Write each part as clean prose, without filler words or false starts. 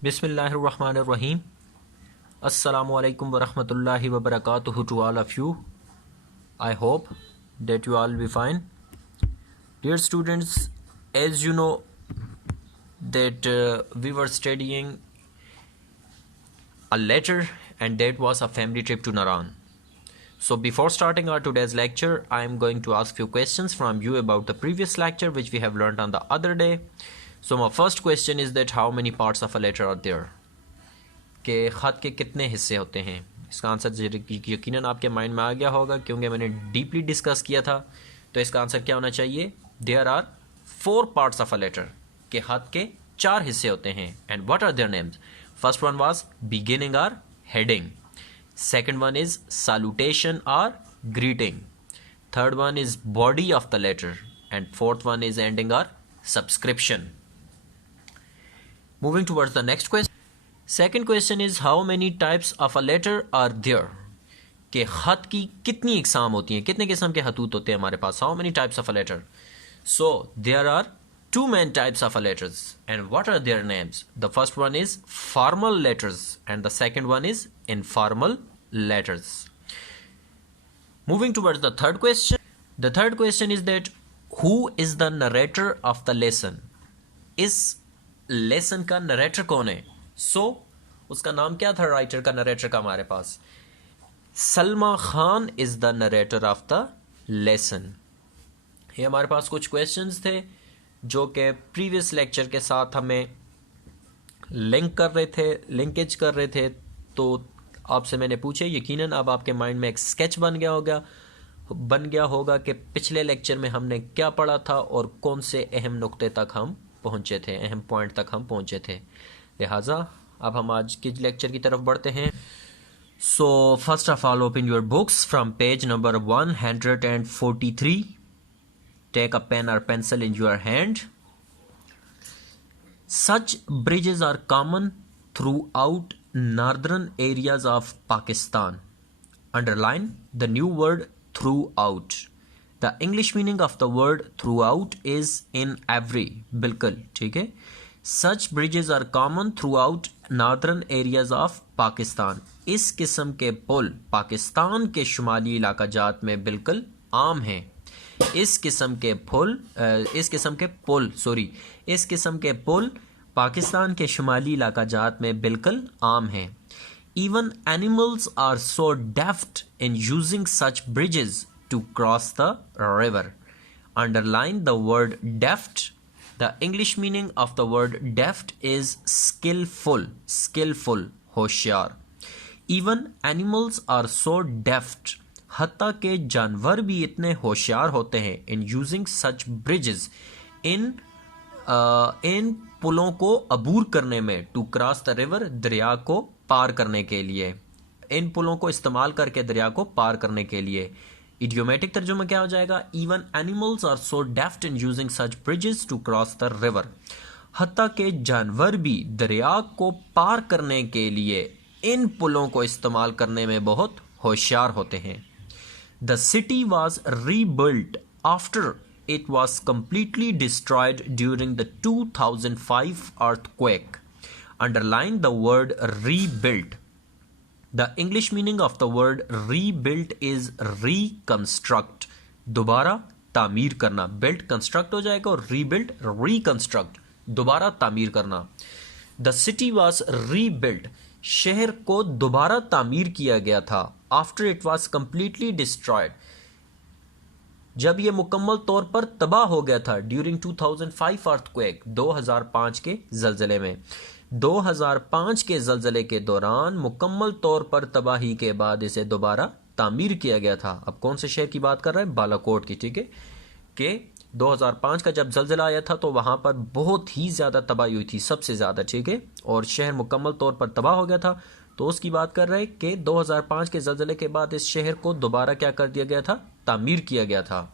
Bismillahirrahmanirrahim. Assalamu alaikum wa rahmatullahi wa barakatuhu to all of you. I hope that you all be fine. Dear students, as you know that we were studying a letter and that was a family trip to Naran. So before starting our today's lecture, I am going to ask few questions from you about the previous lecture which we have learned on the other day. So my first question is that how many parts of a letter are there? कि ख़त के कितने हिस्से होते हैं? इसका answer यकीनन आपके माइंड में आ गया होगा क्योंकि मैंने डीपली डिस्कस किया था. तो इसका आंसर क्या होना चाहिए? There are 4 parts of a letter. के ख़त के 4 हिस्से होते हैं. And what are their names? First one was beginning or heading. Second one is salutation or greeting. Third one is body of the letter. And fourth one is ending or subscription. Moving towards the next question. Second question is how many types of a letter are there? कि ख़त की कितनी इकसाम होती हैं, कितने किस्म के खतूत होते हैं हमारे पास? How many types of a letter? So there are 2 main types of a letters. And what are their names? The first one is formal letters and the second one is informal letters. Moving towards the third question. The third question is that who is the narrator of the lesson? इस lesson का narrator कौन है? उसका नाम क्या था writer का, narrator का हमारे पास? Salma Khan is the narrator of the lesson. ये हमारे पास कुछ क्वेश्चंस थे जो कि प्रीवियस लेक्चर के साथ हमें लिंकेज कर रहे थे. तो आपसे मैंने पूछे, यकीनन अब आपके माइंड में एक स्केच बन गया होगा कि पिछले लेक्चर में हमने क्या पढ़ा था और कौन से अहम नुक्ते तक हम पहुंचे थे, अहम पॉइंट तक हम पहुंचे थे. लिहाजा अब हम आज के लेक्चर की तरफ बढ़ते हैं. So first of all open your books from page number 143. Take a pen और pencil in your hand. Such bridges are common throughout northern areas of Pakistan. Underline the new word throughout. The English meaning of the word throughout is in every. बिल्कुल ठीक है. Such bridges are common throughout northern areas of Pakistan. इस किस्म के पुल पाकिस्तान के शुमाली इलाका जात में बिल्कुल आम हैं. इस किस्म के पुल पाकिस्तान के शुमाली इलाका जात में बिल्कुल आम हैं. Even animals are so deft in using such bridges to cross the river. Underline the word deft. The English meaning of the word deft is skillful, होशियार. Even animals are so deft. हत्ता के जानवर भी इतने होशियार होते हैं in using such bridges. इन पुलों को अबूर करने में, to cross the river, दरिया को पार करने के लिए. इन पुलों को इस्तेमाल करके दरिया को पार करने के लिए. इडियोमेटिक तर्जुमा क्या हो जाएगा? Even animals are so deft in using such bridges to cross the river. हत्ता के जानवर भी दरिया को पार करने के लिए इन पुलों को इस्तेमाल करने में बहुत होशियार होते हैं. The city was rebuilt after it was completely destroyed during the 2005 earthquake. Underline the word rebuilt. The English meaning of the word rebuilt is reconstruct. दोबारा तामीर करना. built construct हो जाएगा और rebuilt reconstruct, दोबारा तामीर करना. The city was rebuilt. शहर को दोबारा तामीर किया गया था. After it was completely destroyed. जब यह मुकम्मल तौर पर तबाह हो गया था. During 2005 earthquake, 2005 के जलजले में. 2005 के जलजले के दौरान मुकम्मल तौर पर तबाही के बाद इसे दोबारा तामीर किया गया था. अब कौन से शहर की बात कर रहा है? बालाकोट की. ठीक है कि 2005 का जब जलजला आया था तो वहां पर बहुत ही ज़्यादा तबाही हुई थी, सबसे ज़्यादा. ठीक है, और शहर मुकम्मल तौर पर तबाह हो गया था. तो उसकी बात कर रहे हैं कि 2005 के जलजले के बाद इस शहर को दोबारा क्या कर दिया गया था? तामीर किया गया था.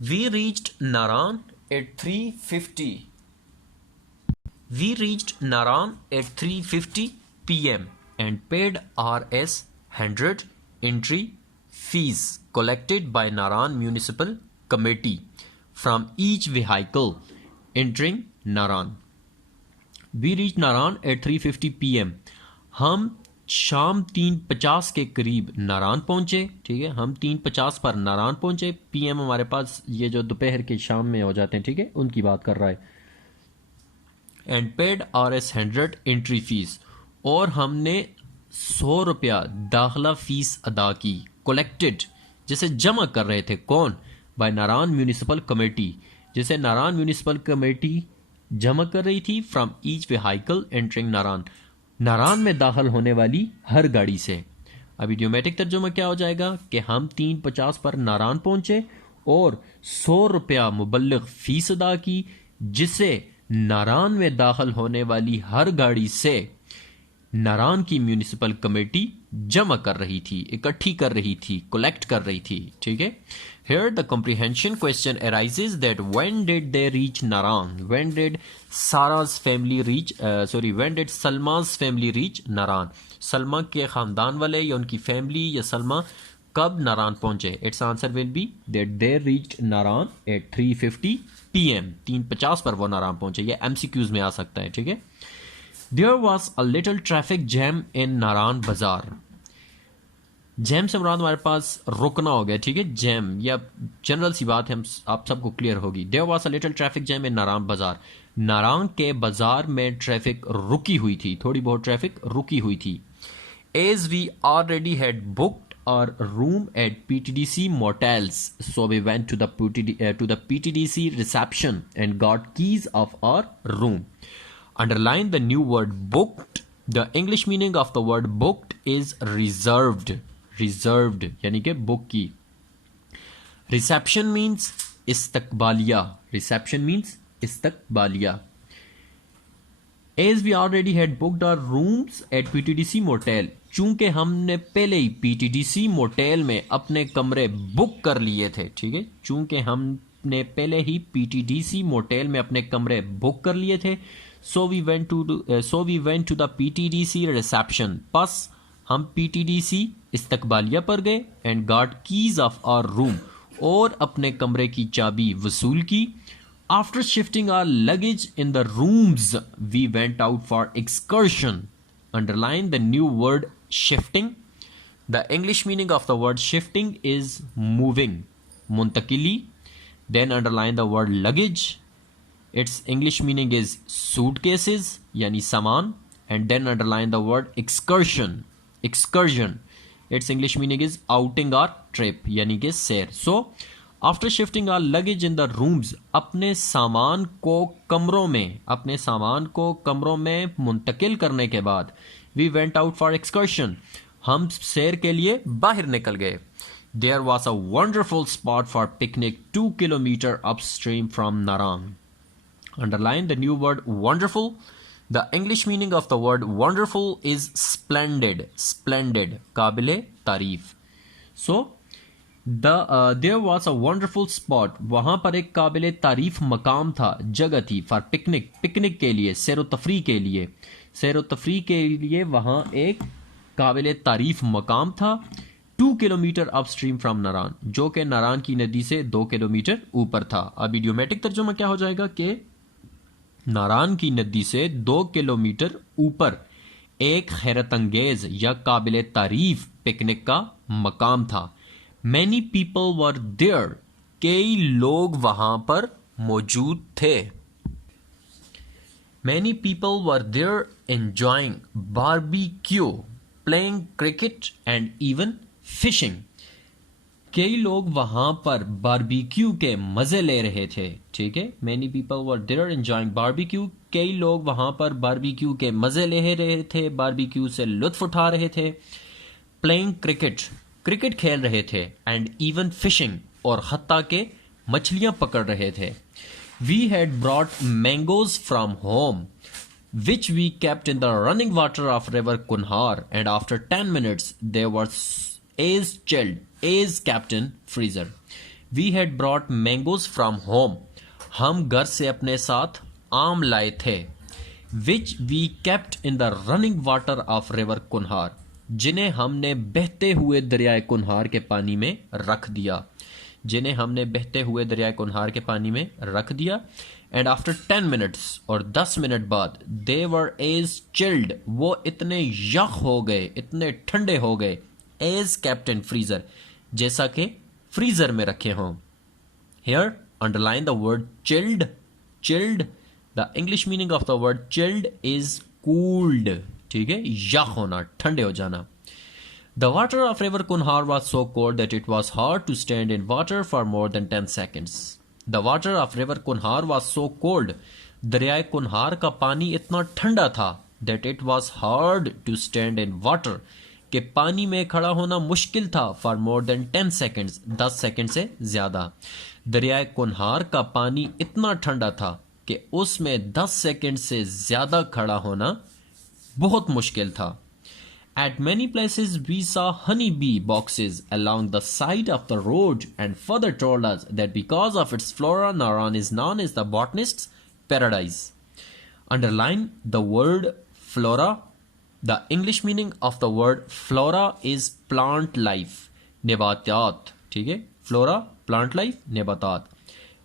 We reached Naran at 3:50. We reached Naran at 3:50 p.m. and paid Rs 100 entry fees collected by Naran Municipal Committee from each vehicle entering Naran. We reach Naran at 3:50 PM। हम शाम 3:50 के करीब नारान पहुंचे। ठीक है, हम 3:50 पर नारान पहुंचे। PM हमारे पास ये जो दोपहर के शाम में हो जाते हैं, ठीक है, उनकी बात कर रहा है। And paid Rs 100 entry fees, और हमने 100 रुपया दाखिला फीस अदा की। कलेक्टेड, जिसे जमा कर रहे थे कौन? बाय नारान म्यूनिसिपल कमेटी, जिसे नारान म्यूनिसिपल कमेटी जमा कर रही थी फ्रॉम ईच व्हीकल एंटरिंग नारान, नारान में दाखिल होने वाली हर गाड़ी से। अब इडियोमेटिक तर्जुमा क्या हो जाएगा कि हम 3:50 पर नारान पहुंचे और 100 रुपया मुबल्लिग फीस अदा की, जिसे नारान में दाखिल होने वाली हर गाड़ी से नारान की म्यूनिसिपल कमेटी जमा कर रही थी, इकट्ठी कर रही थी, कलेक्ट कर रही थी। ठीक है, here the comprehension question arises that when did they reach Naran? When did Sarah's family reach when did Salma's family reach Naran? Salma के खानदान वाले या उनकी फैमिली या सलमा कब नारान पहुंचे? It's answer will be that they reached Naran at 3:50 PM। 3:50 पर वो नारान पहुंचे। ये MCQs में आ सकता है। ठीक है, There was a little traffic jam in नारान बाजार। जैम से मुराद हमारे पास रुकना हो गया। ठीक है, जैम या जनरल सी बात है, हम आप सबको क्लियर होगी। There was a little traffic jam in नारान बाजार। नारान के बाजार में ट्रैफिक रुकी हुई थी, थोड़ी बहुत ट्रैफिक रुकी हुई थी। As we already had booked our room at PTDC motels, so we went to the PTDC reception and got keys of our room. Underline the new word booked. The English meaning of the word booked is reserved. Reserved यानी कि book की। Reception means इस्तकबालिया। Reception means इस्तकबालिया। As we already had booked our rooms at PTDC motel, चूंकि हमने पहले ही PTDC motel में अपने कमरे book कर लिए थे। ठीक है, चूंकि हमने पहले ही PTDC मोटेल में अपने कमरे बुक कर लिए थे, so we went to the PTDC reception, बस हम PTDC इस्तकबालिया पर गए and got keys of our room, और अपने कमरे की चाबी वसूल की। After shifting our luggage in the rooms, we went out for excursion. Underline the new word shifting. The English meaning of the word shifting is moving, muntakili. Then underline the word luggage. Its English meaning is suitcases यानी सामान, and then underline the word excursion. Excursion, its English meaning is outing or trip यानी कि सैर। So after shifting our luggage in the rooms, अपने सामान को कमरों में मुंतकिल करने के बाद, we went out for excursion, हम सैर के लिए बाहर निकल गए। There was a wonderful spot for picnic 2 kilometers upstream from Naran. Underline the new word wonderful. The English meaning of the word wonderful is splendid. Splendid, काबिले तारीफ। So there was a wonderful spot, वहां पर एक काबिले तारीफ मकाम था, जगह थी, for picnic, पिकनिक के लिए, सैर तफरी के लिए वहां एक काबिले तारीफ मकाम था। 2 किलोमीटर अपस्ट्रीम फ्रॉम नारान, जो कि नारान की नदी से 2 किलोमीटर ऊपर था। अब इडियोमेटिक तर्जुमा क्या हो जाएगा कि नारान की नदी से 2 किलोमीटर ऊपर एक हैरत अंगेज या काबिले तारीफ पिकनिक का मकाम था। मैनी पीपल वर देयर, कई लोग वहां पर मौजूद थे। Many people were there enjoying barbecue, playing cricket and even fishing. कई लोग वहां पर बारबेक्यू के मजे ले रहे थे। ठीक है, many people were there enjoying barbecue, कई लोग वहां पर बारबेक्यू के मजे ले रहे थे, बारबेक्यू से लुत्फ उठा रहे थे। प्लेइंग क्रिकेट, क्रिकेट खेल रहे थे। एंड इवन फिशिंग, और हत्ता के मछलियां पकड़ रहे थे। We had brought mangoes from home which we kept in the running water of river Kunhar, and after 10 minutes they were as chilled as Captain Freezer. We had brought mangoes from home, हम घर से अपने साथ आम लाए थे। Which we kept in the running water of river Kunhar, जिन्हें हमने बहते हुए दरियाए कुन्हार के पानी में रख दिया, एंड आफ्टर 10 मिनट्स और 10 मिनट बाद दे वर एज चिल्ड, वो इतने यख हो गए, इतने ठंडे हो गए, एज कैप्टन फ्रीजर, जैसा कि फ्रीजर में रखे हों. Here underline the word chilled. Chilled, the English meaning of the word chilled is cooled. ठीक है, यख होना, ठंडे हो जाना. The water of river Kunhar was so cold that it was hard to stand in water for more than 10 seconds. The water of river Kunhar was so cold. दरियाए कुन्हार का पानी इतना ठंडा था that it was hard to stand in water, कि पानी में खड़ा होना मुश्किल था for more than 10 seconds, 10 second से ज्यादा. दरियाए कुन्हार का पानी इतना ठंडा था कि उसमें 10 सेकंड से ज्यादा खड़ा होना बहुत मुश्किल था. At many places we saw honeybee boxes along the side of the road and further told us that because of its flora, Naran is known as the botanist's paradise. Underline the word flora. The English meaning of the word flora is plant life, nebatat. ठीक है, flora, plant life, nebatat.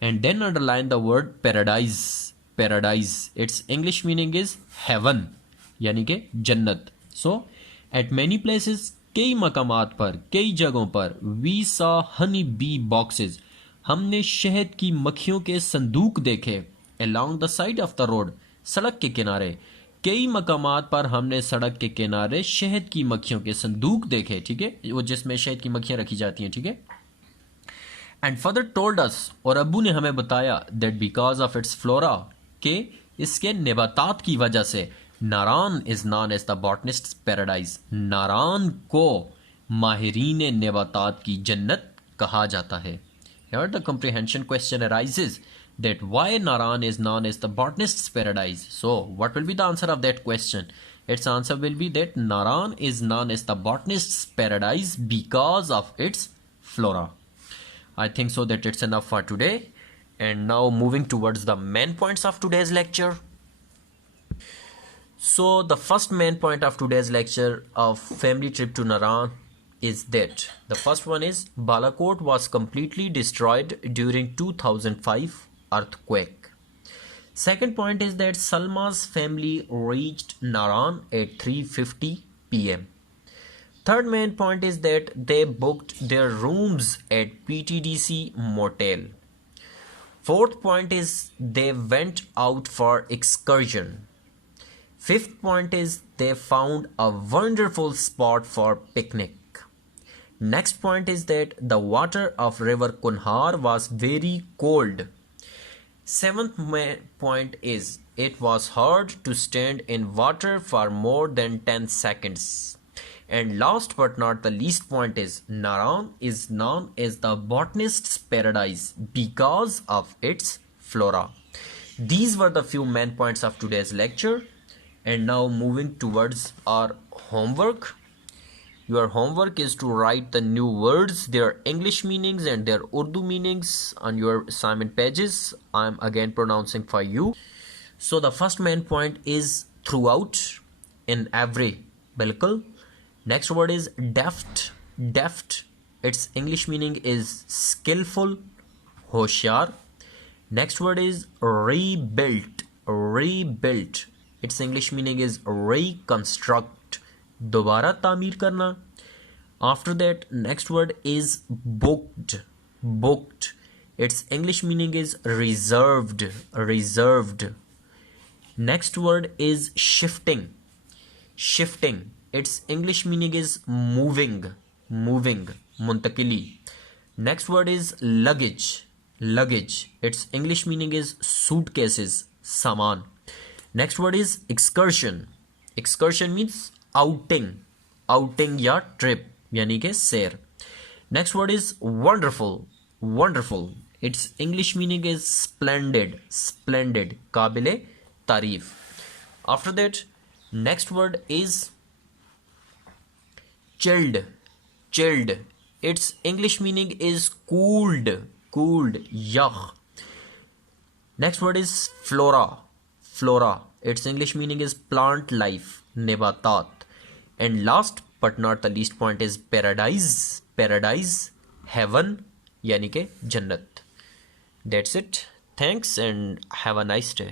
And then underline the word paradise. Paradise, its English meaning is heaven, यानी कि जन्नत. So eight many places, कई मकामात पर, कई जगहों पर, we saw honey bee boxes, हमने शहद की मक्खियों के संदूक देखे. Along the side of the road, सड़क के किनारे, कई मकामात पर हमने सड़क के किनारे शहद की मक्खियों के संदूक देखे. ठीक है, वो जिसमें शहद की मक्खियां रखी जाती हैं. ठीक है. एंड फर्दर टोल्ड अस, और अब्बू ने हमें बताया, that because of its flora, के इसके नबातात की वजह से, Naran is known as the botanists' paradise, Naran को माहिरीन नबातात की जन्नत कहा जाता है. Here the comprehension question arises that why Naran is known as the botanist's paradise. So what will be the answer of that question? Its answer will be that Naran is known as the botanist's paradise because of its flora. I think so that it's enough for today. And now moving towards the main points of today's lecture. So the first main point of today's lecture of family trip to Naran is that the first one is Balakot was completely destroyed during 2005 earthquake. Second point is that Salma's family reached Naran at 3:50 p.m. Third main point is that they booked their rooms at PTDC motel. Fourth point is they went out for excursion. Fifth point is they found a wonderful spot for picnic. Next point is that the water of river Kunhar was very cold. Seventh point is it was hard to stand in water for more than 10 seconds. And last but not the least point is Naran is known as the botanist's paradise because of its flora. These were the few main points of today's lecture. And now moving towards our homework. Your homework is to write the new words, their English meanings and their Urdu meanings on your assignment pages. I am again pronouncing for you. So the first main point is throughout, in every, bilkul. Next word is deft. Deft, its English meaning is skillful, hoshyar. Next word is rebuilt. Rebuilt, its English meaning is reconstruct, दोबारा तामीर करना. After that, next word is booked. Booked, its English meaning is reserved. Reserved. Next word is shifting. Shifting, its English meaning is moving. Moving, muntakili. Next word is luggage. Luggage, its English meaning is suitcases, saman. Next word is excursion. Excursion means outing. Outing या trip यानी के सैर. Next word is wonderful. Wonderful, its English meaning is splendid. Splendid, काबिले तारीफ. After that, next word is chilled. Chilled, its English meaning is cooled. Cooled, yah. Next word is flora. Flora, its English meaning is plant life, nebatat. And last but not the least point is paradise. Paradise, heaven, यानी के जन्नत. That's it. Thanks and have a nice day.